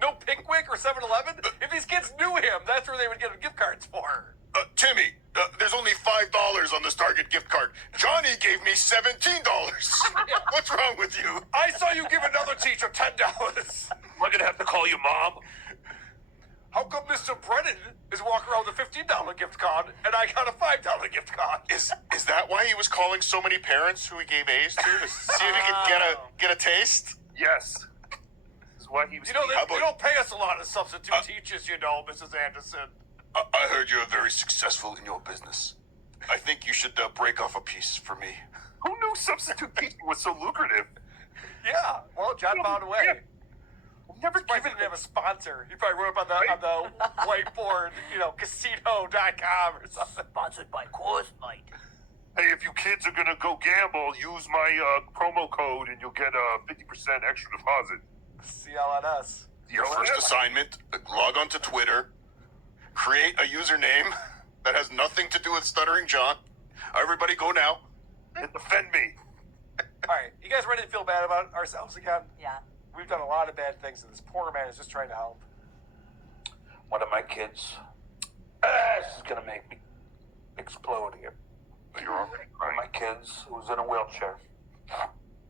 No Pickwick or 7-Eleven? If these kids knew him, that's where they would get him gift cards for. Timmy, there's only $5 on this Target gift card. Johnny gave me $17. What's wrong with you? I saw you give another teacher $10. Am I gonna have to call you mom? How come Mr. Brennan is walking around with a $15 gift card and I got a $5 gift card? Is that why he was calling so many parents who he gave A's to see if he could get a taste? Yes. This is why he was. You know, How they about- don't pay us a lot as substitute teachers, you know, Mrs. Anderson. I heard you're very successful in your business. I think you should break off a piece for me. Who knew substitute teaching was so lucrative? Yeah, well, John found a way. Yeah. Never Probably given didn't have a sponsor. He probably wrote up on the whiteboard, you know, casino.com or something. Sponsored by Coors Light. Hey, if you kids are gonna go gamble, use my promo code and you'll get a 50% extra deposit. CLNS. Your first assignment, log on to Twitter, create a username that has nothing to do with Stuttering John. Everybody go now. And defend me. All right, you guys ready to feel bad about ourselves again? Yeah. We've done a lot of bad things, and this poor man is just trying to help. One of my kids. This is gonna make me explode here. You're already One of my kids who's in a wheelchair.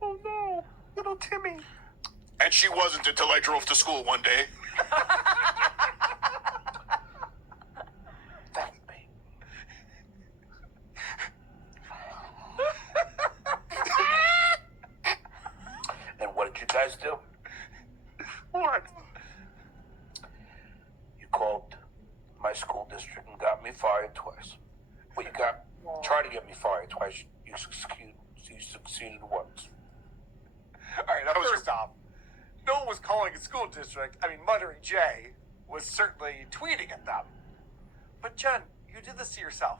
Oh no, little Timmy. And she wasn't until I drove to school one day. Thank me. And what did you guys do? What? You called my school district and got me fired twice. Well, you tried to get me fired twice. You succeeded once. All right, now first off, no one was calling a school district. I mean, Muttering Jay was certainly tweeting at them. But John, you did this to yourself.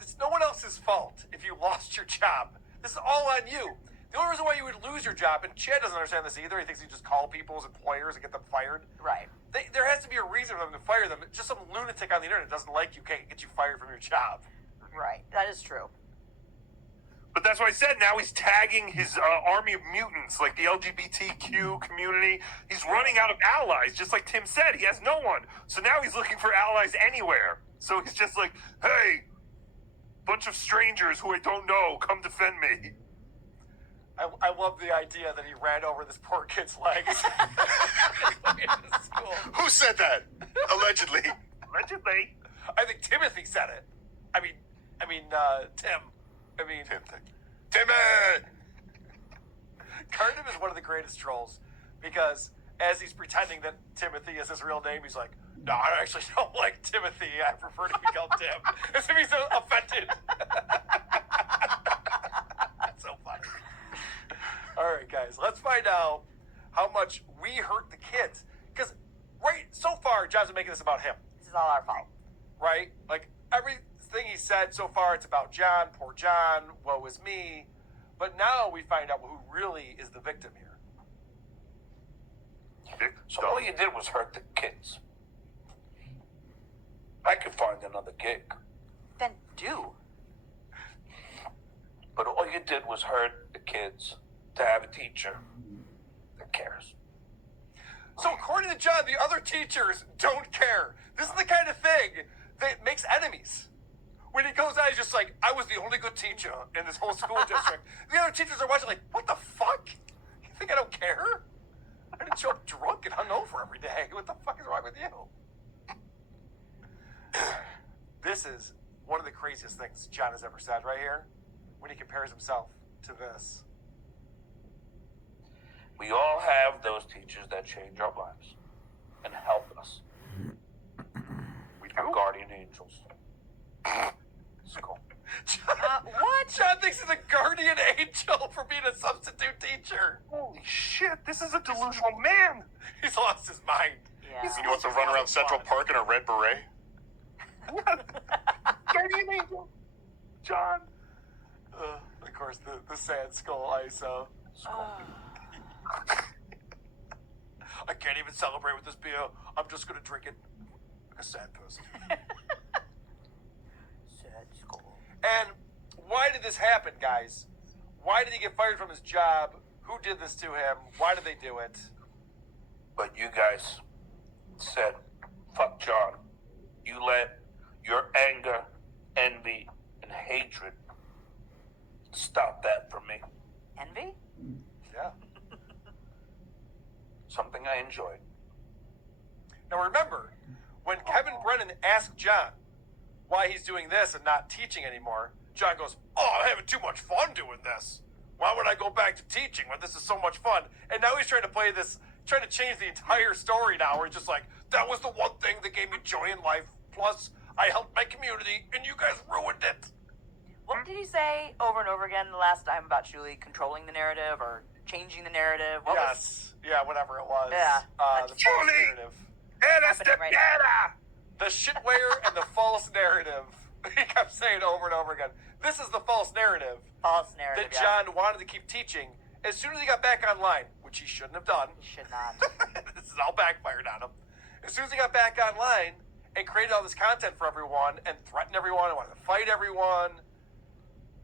It's no one else's fault if you lost your job. This is all on you. The only reason why you would lose your job, and Chad doesn't understand this either, he thinks you just call people's employers and get them fired. Right. There has to be a reason for them to fire them. Just some lunatic on the internet doesn't like you, can't get you fired from your job. Right. That is true. But that's what I said. Now he's tagging his army of mutants, like the LGBTQ community. He's running out of allies, just like Tim said. He has no one. So now he's looking for allies anywhere. So he's just like, hey, bunch of strangers who I don't know, come defend me. I love the idea that he ran over this poor kid's legs. Who said that? Allegedly. Allegedly. I think Timothy said it. I mean, Tim. Timmy! Cardiff is one of the greatest trolls because as he's pretending that Timothy is his real name, he's like, no, I actually don't like Timothy. I prefer to be called Tim. As if he's offended. That's so funny. All right, guys, let's find out how much we hurt the kids. Because so far, John's been making this about him. This is all our fault. Right? Like, everything he said so far, it's about John, poor John, woe is me. But now we find out who really is the victim here. So all you did was hurt the kids. I could find another gig. Then do. But all you did was hurt the kids to have a teacher that cares. So according to John, the other teachers don't care. This is the kind of thing that makes enemies. When he goes out, he's just like, I was the only good teacher in this whole school district. The other teachers are watching like, what the fuck? You think I don't care? I didn't show up drunk and hungover every day. What the fuck is wrong with you? This is one of the craziest things John has ever said right here when he compares himself to this. We all have those teachers that change our lives and help us. Our guardian angels. It's cool. What? John thinks he's a guardian angel for being a substitute teacher. Holy shit, this is a delusional man. He's lost his mind. Yeah. He wants to run around Central Park in a red beret. Guardian angel. John. Of course, the sad skull ISO. I can't even celebrate with this beer. I'm just gonna drink it like a sad person. Sad skull. And why did this happen, guys? Why did he get fired from his job? Who did this to him? Why did they do it? But you guys said, fuck John. You let your anger, envy, and hatred stop that from me. Envy? Yeah. Something I enjoyed. Now remember, when Kevin Brennan asked John why he's doing this and not teaching anymore, John goes, "Oh, I'm having too much fun doing this. Why would I go back to teaching when this is so much fun?" And now he's trying to play this, trying to change the entire story now, where he's just like, that was the one thing that gave me joy in life. Plus, I helped my community, and you guys ruined it. What did he say over and over again the last time about Julie controlling the narrative or changing the narrative? What was Yeah, whatever it was. Yeah. The false Julie! narrative. Eres de happening right piedra. The shitware and the false narrative. He kept saying over and over again, this is the false narrative false narrative? that John wanted to keep teaching as soon as he got back online, which he shouldn't have done. He should not. This is all backfired on him. As soon as he got back online and created all this content for everyone and threatened everyone and wanted to fight everyone,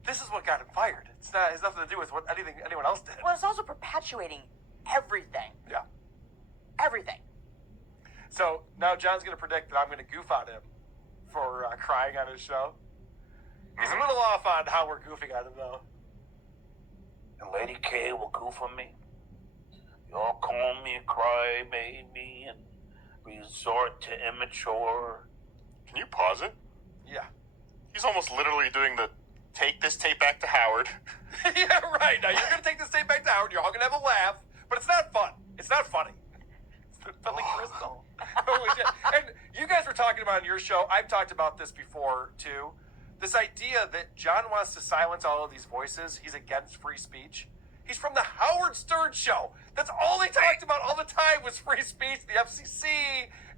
this is what got him fired. It has nothing to do with what anyone else did. Well, it's also perpetuating everything. Yeah. Everything. So now John's going to predict that I'm going to goof on him for crying on his show. He's a little off on how we're goofing on him, though. And Lady K will goof on me. Y'all call me a crybaby and resort to immature. Can you pause it? Yeah. He's almost literally doing the take this tape back to Howard. Yeah, right. Now you're going to take this tape back to Howard. You're all going to have a laugh, but it's not fun. It's not funny. It's Billy Crystal. Holy shit. And you guys were talking about on your show, I've talked about this before, too. This idea that John wants to silence all of these voices. He's against free speech. He's from the Howard Stern show. That's all they talked about all the time was free speech, the FCC,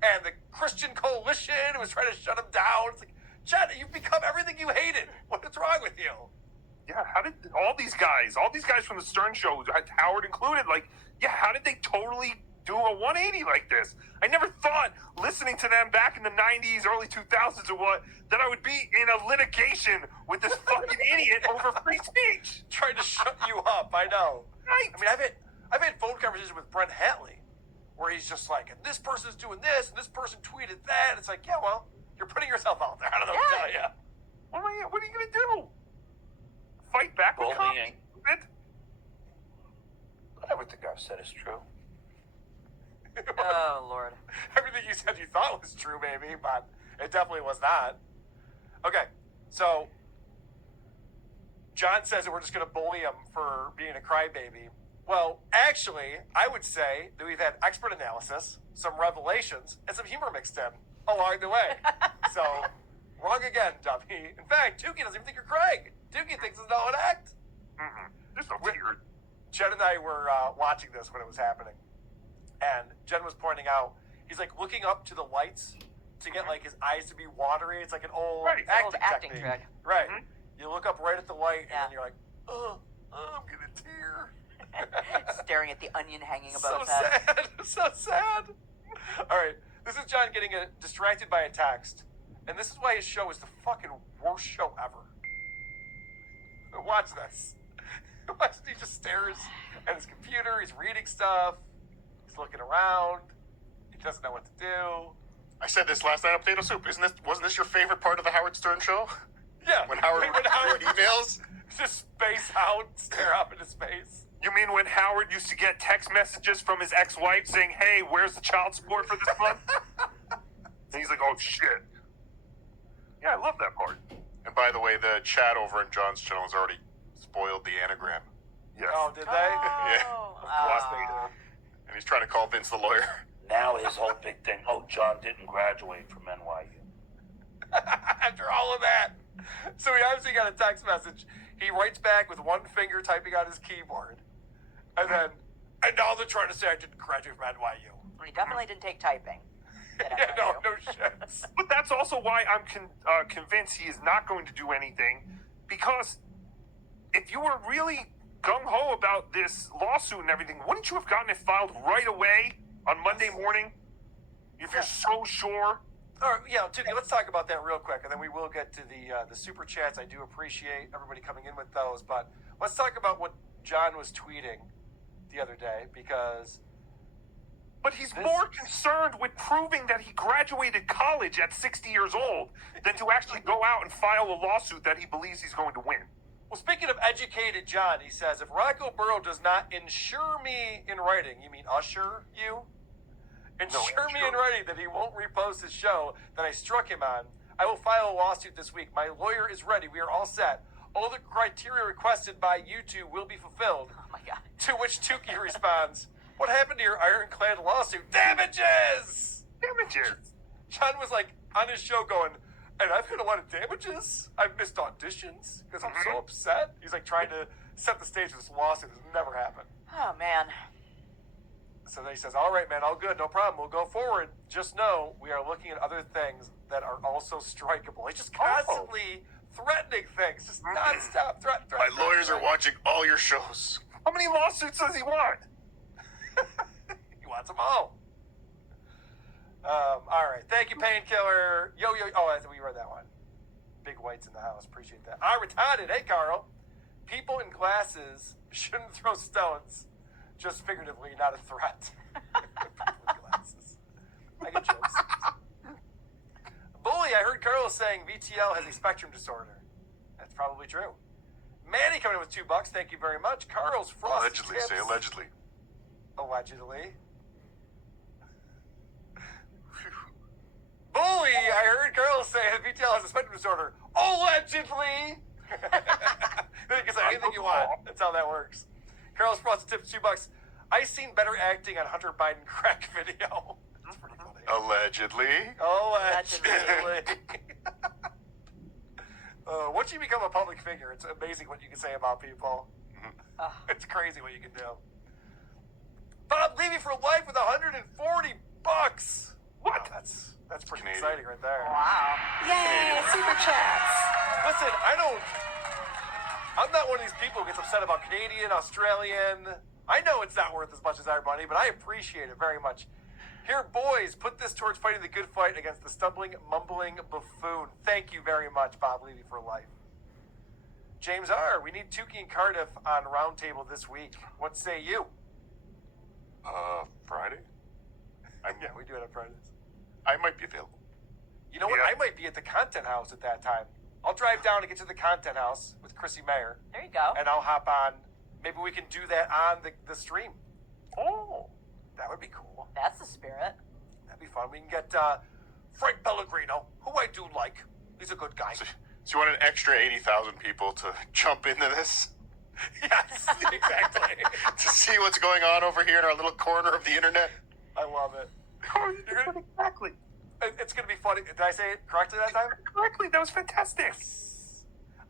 and the Christian Coalition who was trying to shut him down. It's like, John, you've become everything you hated. What's wrong with you? Yeah, how did all these guys from the Stern Show, Howard included, like, yeah, how did they totally do a 180 like this? I never thought, listening to them back in the 90s, early 2000s or what, that I would be in a litigation with this fucking idiot over free speech. Trying to shut you up, I know. Right. I mean, I've had phone conversations with Brent Hatley where he's just like, and this person's doing this, and this person tweeted that. It's like, yeah, well, you're putting yourself out there. I don't know what to tell you. What are you going to do? Fight back with Bullying. comments? But everything I've said is true. Oh, Lord. Everything you said you thought was true, maybe, but it definitely was not. Okay, so John says that we're just going to bully him for being a crybaby. Well, actually, I would say that we've had expert analysis, some revelations, and some humor mixed in along the way. So, wrong again, Duffy. In fact, Tookie doesn't even think you're crying. Tookie thinks it's not an act. There's no tears. Jen and I were watching this when it was happening. And Jen was pointing out, he's like looking up to the lights to get like his eyes to be watery. It's like an old Right. Acting technique. trick. Right. You look up right at the light Yeah. and then you're like, oh, I'm gonna tear. Staring at the onion hanging above So his head. sad. So sad. All right. This is John getting distracted by a text. And this is why his show is the fucking worst show ever. Watch this. Watch, he just stares at his computer. He's reading stuff. He's looking around. He doesn't know what to do. I said this last night on Potato Soup. Wasn't this your favorite part of the Howard Stern show? Yeah. When Howard would read emails? just space out, stare up into space. You mean when Howard used to get text messages from his ex-wife saying, "Hey, where's the child support for this month?" And he's like, "Oh shit." Yeah, I love that part. And by the way, the chat over in John's channel has already spoiled the anagram. Yes. Oh, did they? Oh, Of course they did. And he's trying to call Vince the lawyer. Now his whole big thing, oh, John didn't graduate from NYU. After all of that. So he obviously got a text message. He writes back with one finger typing on his keyboard. And then, and now they're trying to say I didn't graduate from NYU. Well, he definitely didn't take typing. Yeah, no shit. But that's also why I'm convinced he is not going to do anything, because if you were really gung-ho about this lawsuit and everything, wouldn't you have gotten it filed right away on Monday morning? If you're so sure. All right, yeah, Tookie, let's talk about that real quick, and then we will get to the super chats. I do appreciate everybody coming in with those, but let's talk about what John was tweeting the other day, because... But he's more concerned with proving that he graduated college at 60 years old than to actually go out and file a lawsuit that he believes he's going to win. Well, speaking of educated John, he says, if Rocco Burrow does not insure me in writing, you mean usher you? Insure me in writing that he won't repost his show that I struck him on, I will file a lawsuit this week. My lawyer is ready. We are all set. All the criteria requested by you two will be fulfilled. Oh my god. To which Tookie responds, what happened to your ironclad lawsuit? Damages! Damages! John was like on his show going, and I've had a lot of damages. I've missed auditions because I'm so upset. He's like trying to set the stage for this lawsuit. It's never happened. Oh man. So then he says, all right, man, all good, no problem. We'll go forward. Just know we are looking at other things that are also strikeable. He's just constantly threatening things, just nonstop threat. My lawyers are watching all your shows. How many lawsuits does he want? He wants them all. All right. Thank you, Painkiller. Yo. Oh, I think we read that one. Big White's in the house. Appreciate that. I retarded. Hey, Carl. People in glasses shouldn't throw stones. Just figuratively, not a threat. People in glasses. I get jokes. Bully, I heard Carl saying VTL has a spectrum disorder. That's probably true. Manny coming in with $2. Thank you very much. Carl's frosted Allegedly, tips. say allegedly. Allegedly. Bully, I heard girls say that VTL has a spectrum disorder. Allegedly. Then you can say anything you want. That's how that works. Carl's frosted tips $2. I seen better acting on Hunter Biden crack video. That's pretty funny. Allegedly. Allegedly. Once you become a public figure, it's amazing what you can say about people. It's crazy what you can do. Bob Levy for life with $140. What? That's pretty Canadian. exciting right there. Wow. Yay, super chats. Listen, I'm not one of these people who gets upset about Canadian, Australian. I know it's not worth as much as our money, but I appreciate it very much. Here, boys, put this towards fighting the good fight against the stumbling, mumbling buffoon. Thank you very much, Bob Levy for life. James R., we need Tookie and Cardiff on Roundtable this week. What say you? Friday? Yeah, we do it on Fridays. I might be available. You know what? Yeah. I might be at the Content House at that time. I'll drive down to get to the Content House with Chrissy Mayer, There you go. and I'll hop on. Maybe we can do that on the stream. Oh. That would be cool. That's the spirit. That'd be fun. We can get Frank Pellegrino, who I do like. He's a good guy. So you want an extra 80,000 people to jump into this? Yes, exactly. To see what's going on over here in our little corner of the internet? I love it. Exactly. It's going to be funny. Did I say it correctly that time? Correctly. That was fantastic.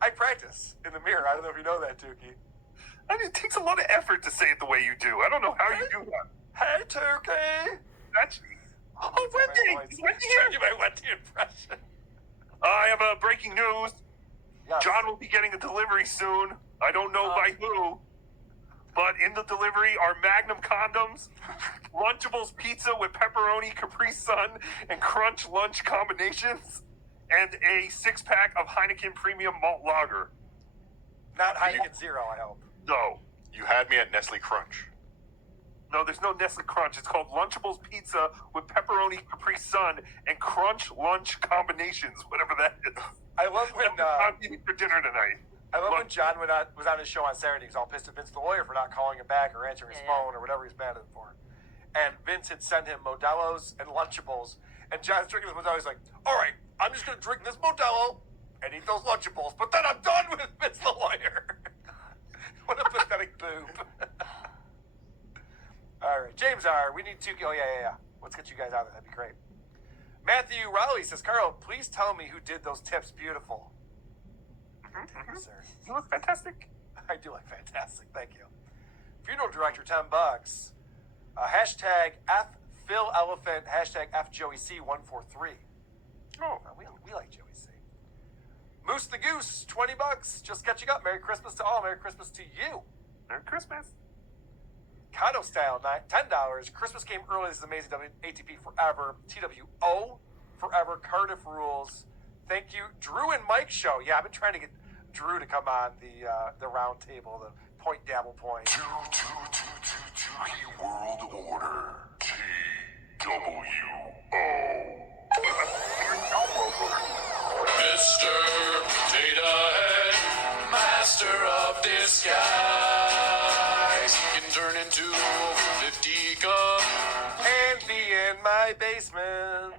I practice in the mirror. I don't know if you know that, Tookie. I mean, it takes a lot of effort to say it the way you do. I don't know how you do that. Hey, Tookie. That's... Oh, Wendy! Is Wendy here? Do my Wendy impression. I have breaking news. Yes. John will be getting a delivery soon. I don't know by who. But in the delivery are Magnum condoms, Lunchables pizza with pepperoni, Capri Sun, and Crunch lunch combinations, and a 6-pack of Heineken Premium Malt Lager. Not Heineken Zero, I hope. No. You had me at Nestle Crunch. No, there's no Nestle Crunch. It's called Lunchables Pizza with pepperoni, Capri Sun, and Crunch lunch combinations, whatever that is. I love when I'm eating for dinner tonight. I love when John was on his show on Saturday. He was all pissed at Vince the lawyer for not calling him back or answering his phone or whatever he's mad at him for. And Vince had sent him Modelo's and Lunchables. And John's drinking his Modelo. He's like, all right, I'm just going to drink this Modelo and eat those Lunchables, but then I'm done with Vince the lawyer. What a pathetic boob. All right, James R., we need tookie. Oh, yeah. Let's get you guys out of there. That'd be great. Matthew Rowley says, Carl, please tell me who did those tips beautiful. Thank you, sir. You look fantastic. I do like fantastic. Thank you. Funeral director, $10. Hashtag FPhilElephant, hashtag FJoeyC143. Oh, We like Joey C. Moose the Goose, $20. Just catching up. Merry Christmas to all. Merry Christmas to you. Merry Christmas. Kano style, $10. Christmas came early. This is amazing. ATP forever. TWO forever. Cardiff rules. Thank you, Drew and Mike show. Yeah, I've been trying to get Drew to come on the round table, the point dabble point. Tookie World Order. TWO. Mr. Potato Head, master of disguise, can turn into over 50 cup And be in my basement.